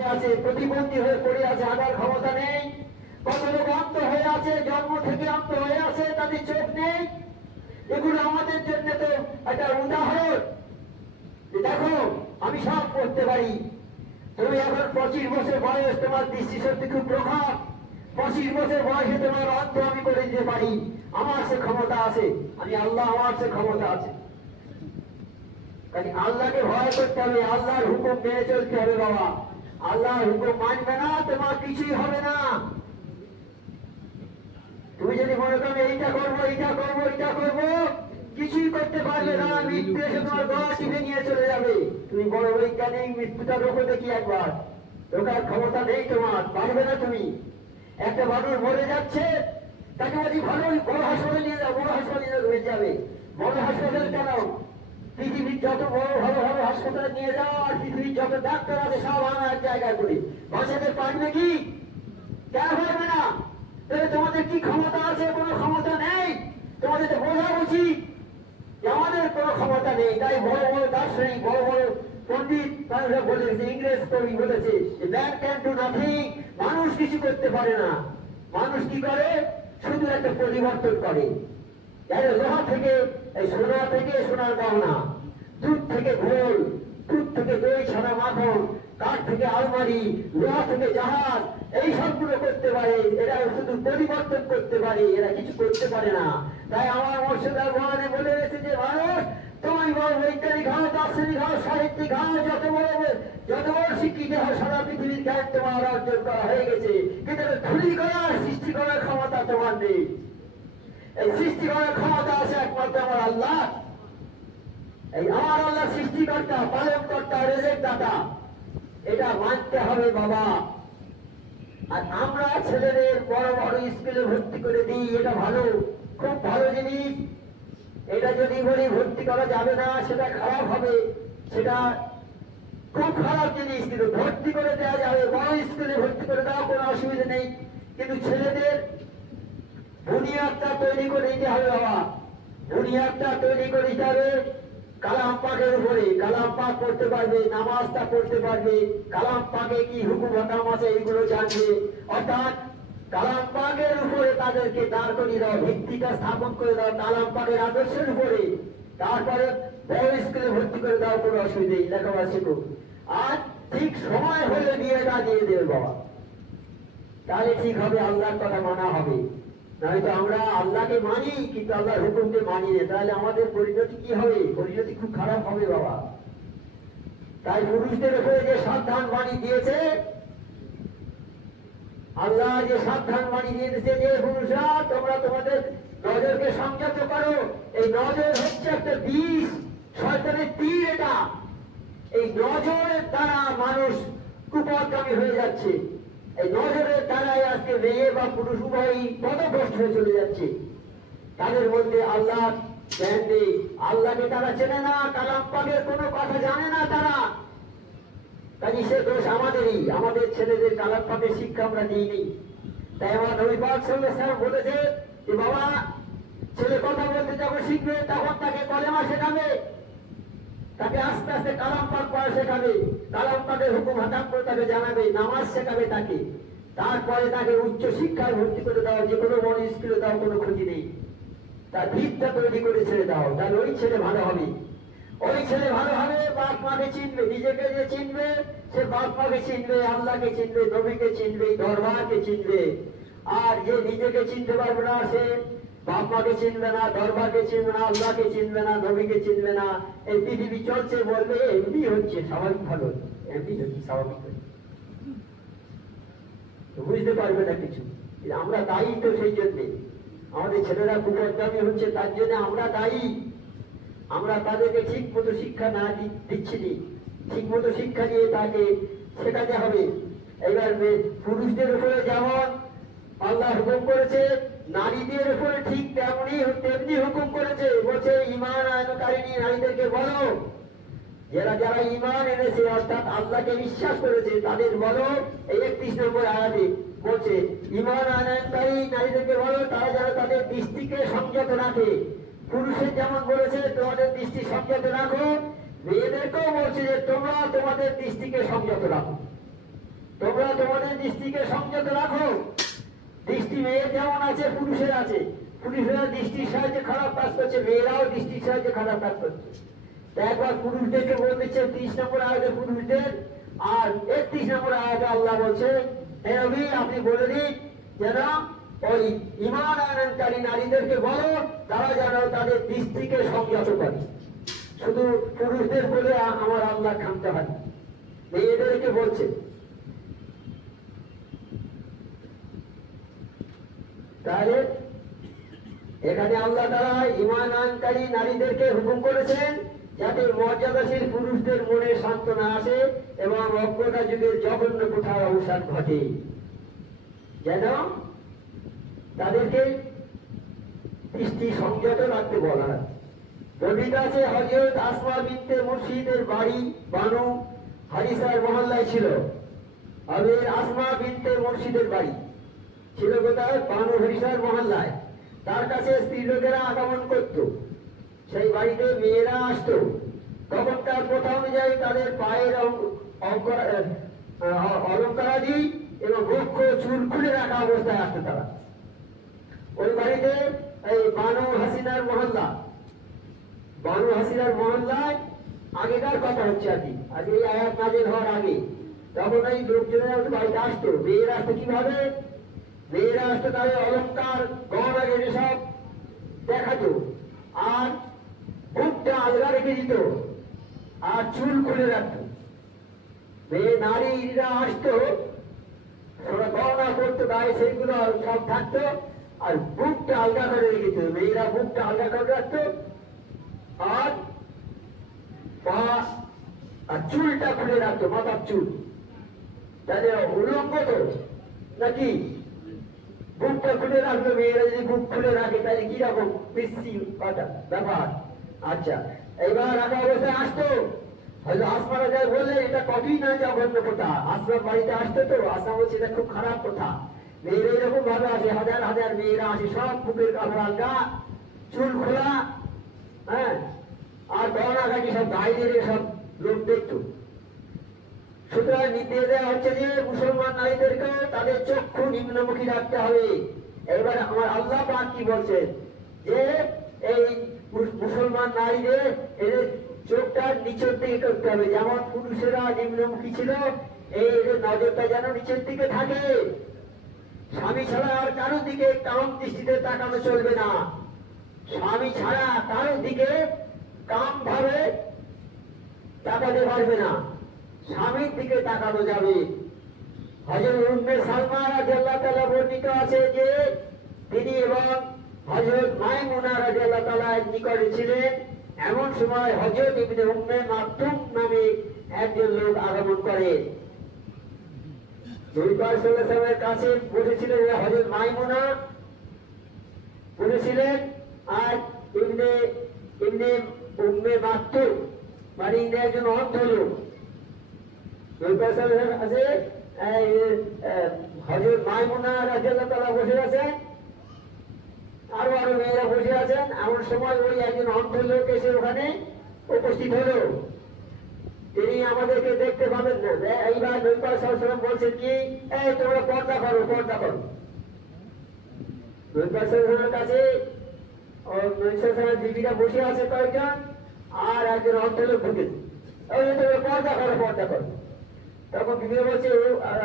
আছে, প্রতিবন্ধী হয়ে পড়ে আছে, হাঁটার ক্ষমতা নেই। কত লোক অন্ধ হয়ে আছে, জন্ম থেকে অন্ধ হয়ে আছে, তাদের চোখ নেই। এগুলো আমাদের জন্য তো একটা উদাহরণ। দেখো, আমি সব করতে পারি। তুমি এখন 25 বছর বয়স, তোমার দৃষ্টিশক্তি খুব প্রখর। 25 বছর বয়সে তোমার অন্ধ আমি করে দিতে পারি। আমার সে ক্ষমতা আছে, আমি আল্লাহ, আমার সে ক্ষমতা আছে। আল্লাহকে ভয় করতে হবে, আল্লাহর হুকুম মেনে চলতে হবে। বাবা, আল্লাহর হুকুম মানবে না, তোমার কিছুই হবে না। তুমি যদি মনে করো এইটা করবো, এইটা করবো, এইটা করবো, কিছুই করতে পারবে না। মৃত্যু এসে তোমার গলা টিপে নিয়ে চলে যাবে। তুমি বড় বৈজ্ঞানিক, মৃত্যুটা রোখো দেখি একবার। রোখার ক্ষমতা নেই তোমার, পারবে না তুমি। একটা মানুষ মরে যাচ্ছে, তাকে বলছি ভালো বড় হাসপাতালে নিয়ে যাও, বড় হাসপাতালে হয়ে যাবে। বড় হাসপাতাল কেন? পৃথিবীর যত বড় ভালো ভালো হাসপাতালে নিয়ে যাও, আর পৃথিবীর যত ডাক্তার আছে সব আনা এক জায়গায় করে। বাঁচাতে পারবে কি? কেন পারবে না? তাহলে তোমাদের কি ক্ষমতা আছে? কোনো ক্ষমতা নেই। তোমাদের তো বোঝা উচিত যে আমাদের কোনো ক্ষমতা নেই। তাই বড় বড় দার্শনিক, বড় বড় পণ্ডিত তারা বলেছে, ইংরেজ কবি বলেছে, ম্যান ক্যান ডু নাথিং। মানুষ কিছু করতে পারে না। মানুষ কি করে? শুধু একটা পরিবর্তন করে। লোহা থেকে সোনা, থেকে সোনার গহনা, দুধ থেকে ঘোল, দুধ থেকে দই ছানা মাখন, কাঠ থেকে আলমারি, লোহা থেকে জাহাজ, এই সবগুলো করতে পারে। এরা শুধু পরিবর্তন করতে পারে, এরা কিছু করতে পারে না। তাই আমার মুর্শিদার ভগবানে বলে গেছে যে মানুষ, তুমি বড় বৈজ্ঞানিক হও, দার্শনিক হও, সাহিত্যিক হও, যত বড় শিক্ষিত হও, সারা পৃথিবীর জ্ঞান তোমার অর্জন করা হয়ে গেছে, কিন্তু ধুলি করার, সৃষ্টি করার ক্ষমতা তোমার নেই। এই সৃষ্টি করার ক্ষমতা আছে একমাত্র আমার আল্লাহ। এই আমার আল্লাহ সৃষ্টিকর্তা, পালন কর্তা, রেজেক দাতা। এটা মানতে হবে বাবা। আর আমরা ছেলেদের বড় বড় স্কুলে ভর্তি করে দিই, এটা ভালো, খুব ভালো জিনিস। এটা যদি বলি ভর্তি করা যাবে না, সেটা খারাপ হবে, সেটা খুব খারাপ জিনিস। কিন্তু ভর্তি করে দেওয়া যাবে, বড় স্কুলে ভর্তি করে দেওয়া কোনো অসুবিধা নেই। কিন্তু ছেলেদের বুনিয়াদটা তৈরি করে দিতে হবে বাবা। বুনিয়াদটা তৈরি করে দিতে হবে কালাম পাকের উপরে। কালাম পাক পড়তে পারবে, নামাজটা পড়তে পারবে, কালাম পাকে কি হুকুম হকাম আছে এইগুলো জানবে। অর্থাৎ কালাম পাকের উপরে তাদেরকে দাঁড় করিয়ে দাও, ভিত্তিটা স্থাপন করে দাও কালাম পাকের আদর্শের উপরে। তারপরে বড় স্কুলে ভর্তি করে দাও, কোনো অসুবিধা নেই, লেখাপড়া শিখুক। আর ঠিক সময় হলে বিয়েটা দিয়ে দেবে বাবা, তাহলে ঠিক হবে, আল্লাহর কথা মানা হবে। নয়তো আমরা আল্লাহকে মানি কিন্তু আল্লাহর হুকুমকে মানি না, তাহলে আমাদের পরিণতি কি হবে? পরিণতি খুব খারাপ হবে বাবা। তাই পুরুষদের উপরে যে সাবধান বাণী দিয়েছে আল্লাহ, যে সাবধান বাণী দিয়েছে যে পুরুষরা তোমরা তোমাদের নজরকে সংযত করো। এই নজর হচ্ছে একটা বিষ, শয়তানের তীর। এটা এই নজরের দ্বারা মানুষ কুপথগামী হয়ে যাচ্ছে। এই নজরের দ্বারাই আজকে মেয়ে বা পুরুষ উভয়ই পথভ্রষ্ট হয়ে চলে যাচ্ছে। তাদের মধ্যে আল্লাহ জ্ঞান নেই, আল্লাহকে তারা চেনে না, কালাম পাকের কোনো কথা জানে না তারা। কাজে সে দোষ আমাদেরই, আমাদের ছেলেদের কালাম পাকের শিক্ষা আমরা দিইনি। তাই আমার নবী পাক সাল্লাল্লাহু আলাইহি ওয়াসাল্লাম বলেছে যে বাবা, ছেলে কথা বলতে যখন শিখবে তখন তাকে কলেমা শেখাবে, তাকে আস্তে আস্তে কালাম পাক পড়া শেখাবে, কালাম পাকের হুকুম হাকাম করে তাকে জানাবে, নামাজ শেখাবে তাকে। তারপরে তাকে উচ্চ শিক্ষায় ভর্তি করে দাও, যে কোনো বড় স্কুলে দাও, কোনো ক্ষতি নেই। তার ভিতটা তৈরি করে ছেড়ে দাও, তাহলে ওই ছেলে ভালো হবে। ওই ছেলে ভালো হবে, বাপ মাকে চিনবে, নিজেকে যে চিনবে সে বাপ মাকে চিনবে, আল্লাহকে চিনবে, নবীকে চিনবে, দরবারকে চিনবে। আর যে নিজেকে চিনতে পারবে না, সে বাপ মাকে চিনবে না, দরবারকে চিনবে না, আল্লাহকে চিনবে না, নবীকে চিনবে না। এই পৃথিবী চলছে, বলবে এমনি হচ্ছে, স্বাভাবিক ভালো, এমনি হচ্ছে, স্বাভাবিক হচ্ছে, বুঝতে পারবে না কিছু। আমরা দায়ী তো সেই জন্যে, আমাদের ছেলেরা কুপথগামী হচ্ছে, তার জন্য আমরা দায়ী। আমরা তাদেরকে ঠিক মতো শিক্ষা না দিচ্ছি, ঠিক মতো শিক্ষা দিয়ে তাকে শেখাতে হবে। এবার পুরুষদের উপরে যেমন আল্লাহ হুকুম করেছে, নারীদের উপরে ঠিক তেমনি হুকুম করেছে। বলছে ঈমান আনয়নকারিণী নারীদেরকে বলো, যারা যারা ঈমান এনেছে অর্থাৎ আল্লাহকে বিশ্বাস করেছে তাদের বলো। এই 31 নম্বর আয়াতে বলছে ঈমান আনয়নকারী নারীদেরকে বলো তারা যেন তাদের দৃষ্টিকে সংযত রাখে। পুরুষের যেমন বলেছে তোমাদের দৃষ্টি সংযত রাখো, মেয়েদেরকেও বলছে যে তোমরা তোমাদের দৃষ্টিকে সংযত রাখো। তোমরা তোমাদের দৃষ্টিকে সংযত রাখো। দৃষ্টি মেয়ের যেমন আছে পুরুষের আছে। পুরুষেরা দৃষ্টির সাহায্যে খারাপ কাজ করছে, মেয়েরাও দৃষ্টির সাহায্যে খারাপ কাজ করছে। একবার পুরুষদেরকে বলে দিচ্ছে 30 নম্বর আয়াতে পুরুষদের, আর 31 নম্বর আয়াতে আল্লাহ বলছে, হে নবী আপনি বলে দিন যেন ওই ঈমান আনয়নকারী নারীদেরকে বলো তারা যেন তাদের দৃষ্টিকে সংযত করে। শুধু পুরুষদের বলে আমার আল্লাহ খামতে হয়, মেয়েদেরকে বলছে। তাহলে এখানে আল্লাহ তাআলা ঈমান আনয়নকারী নারীদেরকে হুকুম করেছেন যাতে মর্যাদাশীল পুরুষদের মনে সান্ত্বনা আসে এবং অজ্ঞতা যুগের জঘন্য প্রথার অবসান ঘটে, যেন তাদেরকে দৃষ্টি সংযত রাখতে বলা হয়। বর্ণিত আছে হযরত আসমা বিনতে মুর্শিদের বাড়ি বানু হারিসার মহল্লায় ছিল। আসমা বিনতে মুর্শিদের বাড়ি ছিল কোথায়? বানু হারিসার মহল্লায়। তার কাছে স্ত্রী লোকেরা আগমন করত, সেই বাড়িতে মেয়েরা আসতো। তখনকার প্রথা অনুযায়ী তাদের পায়ের অলঙ্কারাদি এবং বক্ষ চুল খুলে রাখা অবস্থায় আসতো তারা। ওই বাড়িতে এই বানু হাসিনার মহল্লায় আগেকার কথা হচ্ছে আর কি, আজ এই আয়াত নাযিল হওয়ার আগে। তখন এই লোকজনের বাড়িতে আসতো, মেয়েরা আসতো কিভাবে? মেয়েরা আসতো তাদের অলঙ্কার গহনা গেটে সব দেখাতো, আর বুকটা আলগা রেখে দিত, আর চুল খুলে রাখতো। মেয়ে নারীরা আসতো, ওরা গহনা করতো গায়ে, সেইগুলো সব থাকতো, আর বুকটা আলগা করে রেখেত। মেয়েরা বুকটা আলগা করে রাখতো, আর পা আর চুলটা খুলে রাখতো, মাথার চুল। তাহলে উলঙ্গ তো নাকি? বুকটা খুলে রাখলো। মেয়েরা যদি বুক খুলে রাখে তাহলে কিরকম বিশ্রী ব্যাপার। আচ্ছা, এবার রাখা অবস্থায় আসতো, হয়তো আসমা রাজা বললেন এটা কতই না জঘন্য কথা। আসমার বাড়িতে আসতো তো, আসমা বলছে এটা খুব খারাপ কথা। মেয়েরা এরকম ভাবে আসে, হাজার হাজার মেয়েরা আসে, সব বুকের কাপড় আলগা, চুল খোলা, হ্যাঁ, আর গহনা গাটি সব বাইরে সব লোক দেখতো। সুতরাং নির্দেশ দেওয়া হচ্ছে যে মুসলমান নারীদেরকে তাদের চক্ষু নিম্নমুখী রাখতে হবে। এবার আমার আল্লাহ পাক কি বলছেন যে এই মুসলমান নারীদের এদের চোখটা নিচের দিকে করতে হবে, যেমন পুরুষেরা নিম্নমুখী ছিল, এই নজরটা যেন নিচের দিকে থাকে। স্বামী ছাড়া আর কারোর দিকে কাম দৃষ্টিতে তাকানো চলবে না। স্বামী ছাড়া কারোর দিকে কাম ভাবে তাকাতে পারবে না, স্বামীর দিকে তাকানো যাবে। হযরত উম্মে সালমা রাদিয়াল্লাহু তাআলা বর্ণিত আছে যে তিনি এবং হযরত মাইমুনা রাদিয়াল্লাহু তাআলার নিকটে ছিলেন। এমন সময় হযরত ইবনে উম্মে মাকতুম নামে একজন লোক আগমন করে। নবী পাক সাল্লাল্লাহু আলাইহি ওয়াসাল্লামের কাছে বসেছিলেন হযরত মাইমুনা বসেছিলেন, আর ইবনে উম্মে মাকতুম মানে একজন অন্ধ লোক। নবী পাক সাল্লাল্লাহু আলাইহি ওয়াসাল্লামের কাছে হযরত মাইমুনা রাদিয়াল্লাহু তাআলা বসে আছেন, আরো আরো মেয়েরা বসে আছেন। এমন সময় ওই একজন অন্ধ লোক এসে ওখানে উপস্থিত হলো। তিনি আমাদেরকে দেখতে পাবেন না। এইবার নবী পাক সাল্লাল্লাহু আলাইহি ওয়াসাল্লাম বলছেন কি, এই তোমরা পর্দা করো, পর্দা করো। নবী পাক সাল্লাল্লাহু আলাইহি ওয়াসাল্লামের কাছে নবী সাল্লাল্লাহু আলাইহি ওয়াসাল্লামের বিবিরা বসে আছে কয়েকজন, আর একজন অন্ধ লোক ঢুকেছে। ওই তোমরা পর্দা করো, পর্দা করো। তখন বিবিরা বলছে,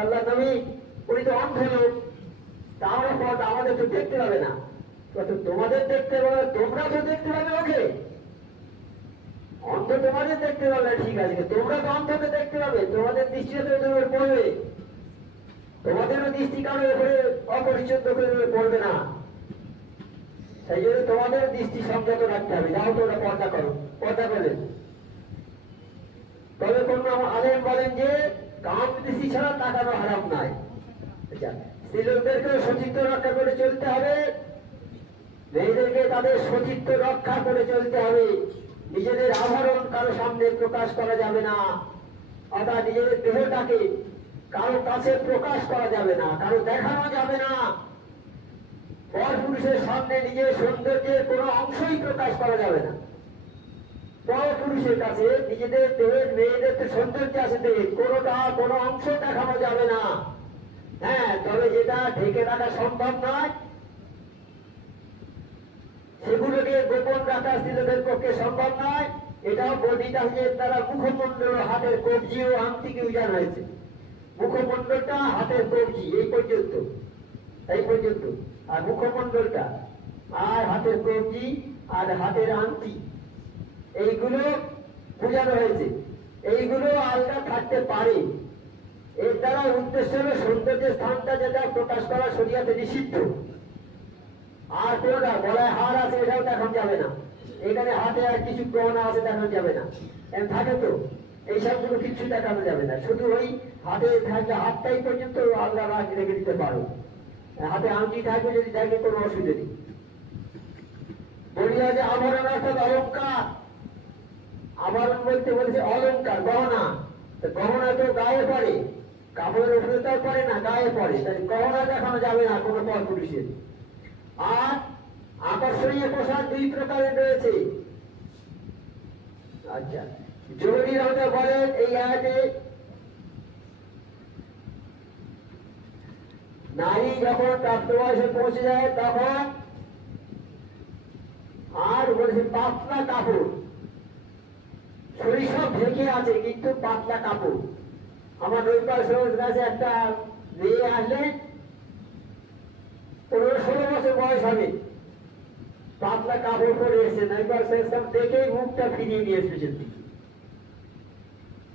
আল্লাহ নবী উনি তো অন্ধ লোক, তাহলে পর্দা আমাদের তো দেখতে পাবে না। তোমাদের দেখতে পাবে, তোমরা তো দেখতে পাবে ওকে, অন্ধ তোমাদের দেখতে পাবে, ঠিক আছে, তোমরা তো অন্ধকে দেখতে পাবে, তোমাদের দৃষ্টিটা তো তোমার পড়বে, তোমাদেরও দৃষ্টি কারো উপরে অপরিচ্ছন্ন করে পড়বে না। সেই জন্য তোমাদের দৃষ্টি সংযত রাখতে হবে। যাও তোমরা পর্দা করো, পর্দা করবে। তবে কোন আলেম বলেন যে কাম দৃষ্টি ছাড়া তাকানো হারাম নাই। আচ্ছা, স্ত্রীলোকদেরকেও সচিত্র রক্ষা করে চলতে হবে, মেয়েদেরকে তাদের সচিত্র রক্ষা করে চলতে হবে। নিজেদের আভরণ কারো সামনে প্রকাশ করা যাবে না, অর্থাৎ নিজেদের দেহটাকে কারো কাছে প্রকাশ করা যাবে না, কারো দেখানো যাবে না। পর পুরুষের সামনে নিজের সৌন্দর্যের কোনো অংশই প্রকাশ করা যাবে না। পরপুরুষের কাছে নিজেদের দেহের মেয়েদের তো সৌন্দর্য আছে, কোনো অংশ দেখানো যাবে না। হ্যাঁ, তবে যেটা ঢেকে রাখা সম্ভব নয় সেগুলোকে গোপন রাখা স্ত্রীদের পক্ষে সম্ভব নয়। এটাও বর্ণিত হয়েছে তারা মুখমণ্ডল, হাতের কবজি ও আংটিকে উজাড় হয়েছে। মুখমণ্ডলটা, হাতের কবজি এই পর্যন্ত, আর মুখমণ্ডলটা আর হাতের কবজি আর হাতের আংটি এইগুলো বোঝানো হয়েছে। এইগুলো আলগা থাকতে পারে। এর দ্বারা উদ্দেশ্য হল সৌন্দর্যের স্থানটা যেটা প্রকাশ করা শরীয়তে নিষিদ্ধ। আর কোনটা গলায় হার আছে এটাও দেখানো যাবে না, এখানে হাতে আর কিছু গহনা আছে দেখানো যাবে না, থাকে তো এই সবগুলো কিছু দেখানো যাবে না। শুধু ওই হাতে থাকলে হাতটাই পর্যন্ত আলগা রেখে দিতে পারো, হাতে আংটি থাকবে যদি দেখে কোনো অসুবিধা নেই। বলিয়া যে আভরণ অর্থাৎ অলঙ্কার। আভরণ বলতে বলেছে অলঙ্কার, গহনা। গহনা তো গায়ে পড়ে, কাপড়ের উপরে তো পড়ে না, গায়ে পড়ে, তাই গহনা দেখানো যাবে না কোনো পরপুরুষের। আর আকর্ষণীয় পোশাক দুই প্রকারের রয়েছে। আচ্ছা, জরুরি রহমত বলেন এই আয়াতে নারী যখন প্রাপ্তবয়সে পৌঁছে যায় তখন আর বলেছে পাতলা কাপড়, শরীর সব ঢেকে আছে কিন্তু পাতলা কাপড়। আমার রবিবার সরোজ কাছে একটা মেয়ে আসলেন, 15-16 বছর বয়স হবে, পাতলা কাপড় পরে এসে রবিবার সব দেখেই মুখটা ফিরিয়ে নিয়ে এসেছেন।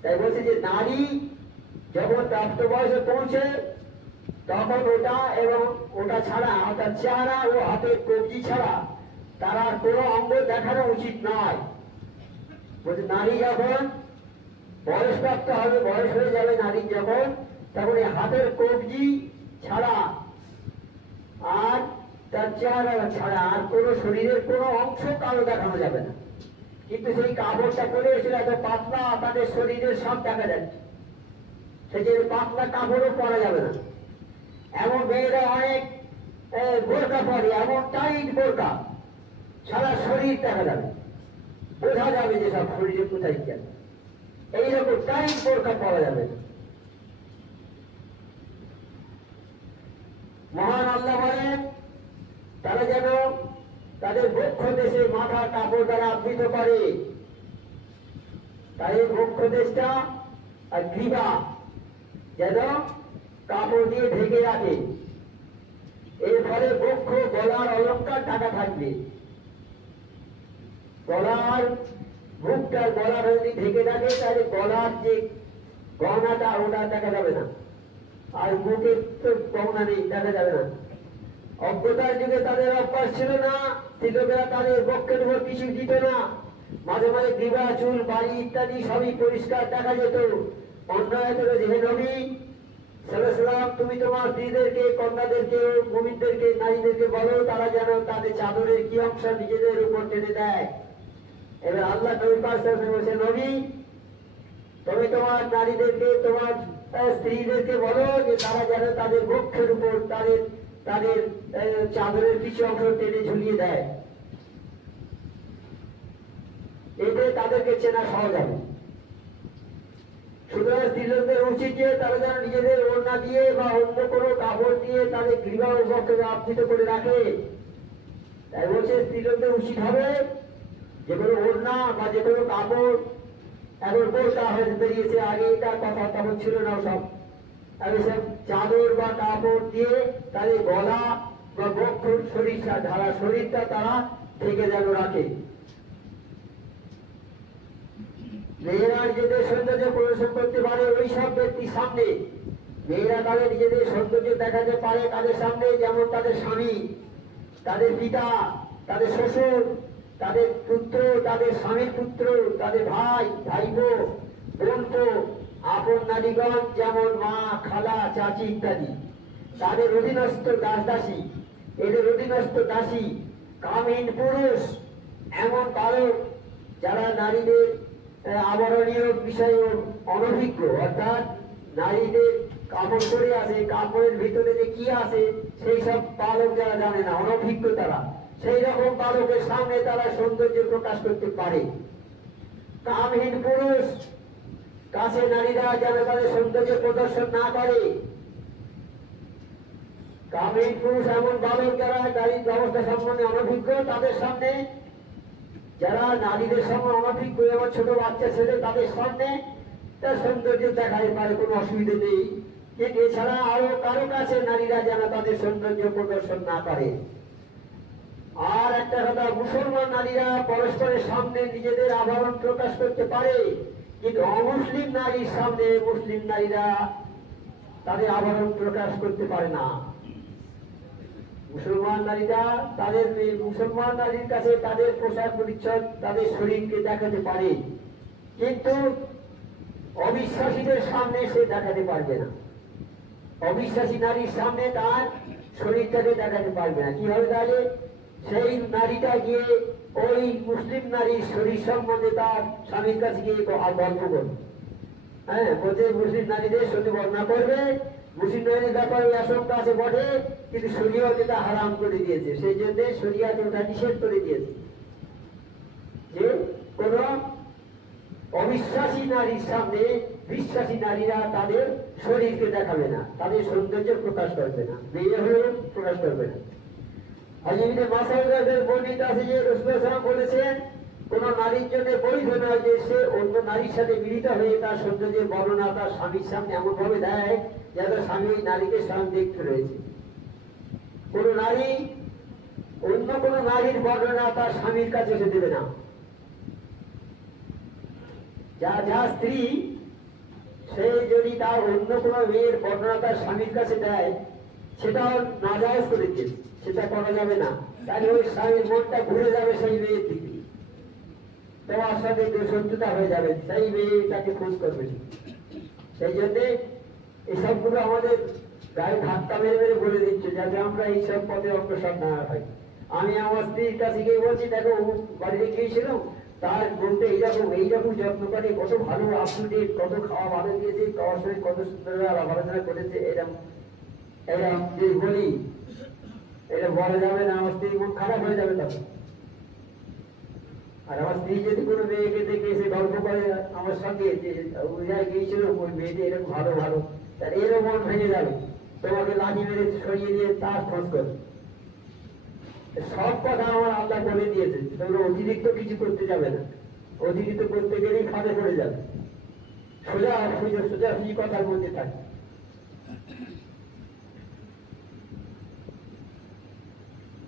তাই বলছে যে নারী যখন প্রাপ্ত বয়সে পৌঁছে তখন ওটা এবং ওটা ছাড়া অর্থাৎ চেহারা ও হাতের কবজি ছাড়া তার আর কোনো অঙ্গ দেখানো উচিত নয়। বলছে নারী যখন বয়সপ্রাপ্ত হবে, বয়স হয়ে যাবে নারী যখন, তখন এই হাতের কবজি ছাড়া আর তার চেহারা ছাড়া আর কোনো শরীরের কোনো অংশ কারো দেখানো যাবে না। কিন্তু সেই কাপড়টা পরে এসেছিল এত পাতলা, তাদের শরীরের সব দেখা যাচ্ছে, সেই যে পাতলা কাপড়ও পরা যাবে না। এমন মেয়েরা অনেক বোরকা পরে, এমন টাইট বোরকা, সারা শরীর দেখা যাবে, বোঝা যাবে যে সব শরীরে কোথায় গেল, এইরকম টাইট বোরকা পরা যাবে না। মহান আল্লাহ বলেন তারা যেন তাদের বক্ষ দেশে মাথার কাপড় দ্বারা আবৃত করে, তাদের বক্ষ দেশটা আর গ্রীবা যেন কাপড় দিয়ে ঢেকে রাখে। এর ফলে বক্ষ, গলার অলঙ্কার ঢাকা থাকবে। গলার মুখটার গলার যদি ঢেকে থাকে তাহলে গলার যে গহনাটা ওটা দেখা যাবে না, আর মুখের তো গহনা নেই, দেখা যাবে না। অজ্ঞতার যুগে তাদের অভ্যাস ছিল না, স্ত্রীলোকেরা তাদের বক্ষের উপর কিছু দিত না, মাঝে মাঝে গ্রীবা, চুল, বাড়ি ইত্যাদি সবই পরিষ্কার দেখা যেত। অন্যায় যে হে নবী সাল্লাল্লাহু, তুমি তোমার স্ত্রীদেরকে, কন্যাদেরকে, মুমিনদেরকে, নারীদেরকে বলো তারা যেন তাদের চাদরের কি অংশ নিজেদের উপর টেনে দেয়। এবার আল্লাহ নবী পাক সাল্লাল্লাহু আলাইহি ওয়াসাল্লাম বলেছেন, নবী তুমি তোমার নারীদেরকে, তোমার স্ত্রীদেরকে বলো যে তারা যেন তাদের বক্ষের উপর তাদের তাদের চাদরের কিছু অংশ টেনে ঝুলিয়ে দেয়, এতে তাদেরকে চেনা সহজ হবে। সুতরাং স্ত্রীলোকদের উচিত যে তারা যেন নিজেদের ওড়না দিয়ে বা অন্য কোনো কাপড় দিয়ে তাদের গ্রীবা ও বক্ষকে আবৃত করে রাখে। তাই বলছে স্ত্রীলোকদের উচিত হবে যে কোনো ওড়না বা যে কোনো কাপড়, এখন বোরকা হয়ে বেরিয়েছে, আগে এটা কথা তখন ছিল না, সব সব চাদর বা কাপড় দিয়ে তাদের গলা বা বক্ষ, শরীর ঢালা শরীরটা তারা থেকে যেন রাখে। মেয়েরা নিজেদের সৌন্দর্য প্রদর্শন করতে পারে ওই সব ব্যক্তির সামনে, মেয়েরা তাদের নিজেদের সৌন্দর্য দেখাতে পারে তাদের সামনে, যেমন তাদের স্বামী, তাদের পিতা, তাদের শ্বশুর, তাদের পুত্র, তাদের স্বামীর পুত্র, তাদের ভাই, ভাইপো, বোনপো, আপন নারীগণ যেমন মা, খালা, চাচি ইত্যাদি, তাদের অধীনস্থ দাস দাসী, এদের অধীনস্থ দাসী, কামহীন পুরুষ, এমন কারক যারা নারীদের আবরণীয় বিষয়ে অনভিজ্ঞ, অর্থাৎ নারীদের কাপড় পরে আছে, কাপড়ের ভিতরে যে কি আছে সেই সব পালক যারা জানে না, অনভিজ্ঞ তারা, সেই রকম পালকের সামনে তারা সৌন্দর্য প্রকাশ করতে পারে। কামহীন পুরুষ কাছে নারীরা যেন তাদের সৌন্দর্য প্রদর্শন না করে। কামহীন পুরুষ এমন বালক যারা নারীর ব্যবস্থা সম্বন্ধে অনভিজ্ঞ, তাদের সামনে, যারা নারীদের সঙ্গে অনভিজ্ঞ এবং ছোট বাচ্চা ছেলে তাদের সামনে তার সৌন্দর্য দেখাতে পারে, কোনো অসুবিধা নেই। কিন্তু এছাড়া আরো কারো কাছে নারীরা যেন তাদের সৌন্দর্য প্রদর্শন না করে। আর একটা কথা, মুসলমান নারীরা পরস্পরের সামনে নিজেদের আভরণ প্রকাশ করতে পারে, কিন্তু অমুসলিম নারীর সামনে মুসলিম নারীরা তাদের আভরণ প্রকাশ করতে পারে না। মুসলমান নারীরা মুসলমান নারীর কাছে তাদের পোশাক পরিচ্ছদ, তাদের শরীরকে দেখাতে পারে, কিন্তু অবিশ্বাসীদের সামনে সে দেখাতে পারবে না। অবিশ্বাসী নারীর সামনে তার শরীরটাকে দেখাতে পারবে না। কি হবে তাহলে? সেই নারীটা গিয়ে ওই মুসলিম নারীর শরীর সম্বন্ধে তার স্বামীর কাছে গিয়ে গল্প করবে। হ্যাঁ, বলছে মুসলিম নারীদের সঙ্গে বর্ণনা করবে, মুসলিম নারীর ব্যাপারে আশঙ্কা আছে বটে, কিন্তু শরীয়ত এটা হারাম করে দিয়েছে। সেই জন্য শরীয়ত ওটা নিষেধ করে দিয়েছে যে কোন অবিশ্বাসী নারীর সামনে বিশ্বাসী নারীরা তাদের শরীরকে দেখাবে না, তাদের সৌন্দর্য প্রকাশ করবে না, মেয়ে হলেও প্রকাশ করবে না। বর্ণিত আছে যে রাসূলুল্লাহ সাল্লাল্লাহু আলাইহি ওয়াসাল্লাম বলেছেন, কোন নারীর জন্য বৈধ নয় যে সে অন্য নারীর সাথে মিলিত হয়ে তার সৌন্দর্যের বর্ণনা তার স্বামীর সামনে এমন ভাবে দেয় যাতে স্বামী ওই নারীকে স্বয়ং দেখতে রয়েছে। কোন নারী অন্য কোন নারীর বর্ণনা তার স্বামীর কাছে এসে দেবে না। যা স্ত্রী সে যদি তার অন্য কোন মেয়ের বর্ণনা তার স্বামীর কাছে দেয়, সেটাও নাজায়েজ করে দিয়েছে, সেটা করা যাবে না। তাহলে ওই স্বামীর মনটা ঘুরে যাবে সেই মেয়ের দিকে, তোমার সাথে শত্রুতা হয়ে যাবে, সেই মেয়েটাকে খোঁজ করবে। সেই জন্যে এসবগুলো আমাদের গায়ে ধাক্কা মেরে মেরে বলে দিচ্ছে যাতে আমরা এইসব পথে অগ্রসর না হয়। আমি আমার স্ত্রীর কাছে গিয়ে বলছি, দেখো বাড়িতে গিয়েছিলাম, তার বলতে এইরকম যত্ন করে, কত ভালো আপডেট, কত খাওয়া ভালো দিয়েছে, খাওয়ার সময় কত সুন্দর আলোচনা করেছে, এরকম যদি বলি এটা বলা যাবে না, আমার স্ত্রীর মন খারাপ হয়ে যাবে তখন। আর আমার স্ত্রী যদি কোনো মেয়েকে দেখে এসে গল্প করে আমার সঙ্গে যে ওই জায়গায় গিয়েছিল ওই মেয়েটি এরকম ভালো ভালো, তার এরও মন ভেঙে যাবে, তোমাকে লাঠি মেরে সরিয়ে দিয়ে তার খোঁজ করবে। সব কথা আমার আল্লাহ বলে দিয়েছে, তোমরা অতিরিক্ত কিছু করতে যাবে না, অতিরিক্ত করতে গেলেই ফাঁদে পড়ে যাবে। সোজা সোজাসুজি কথার মধ্যে থাকে।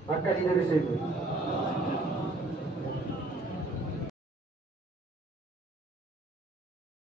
মাক্কা দিনের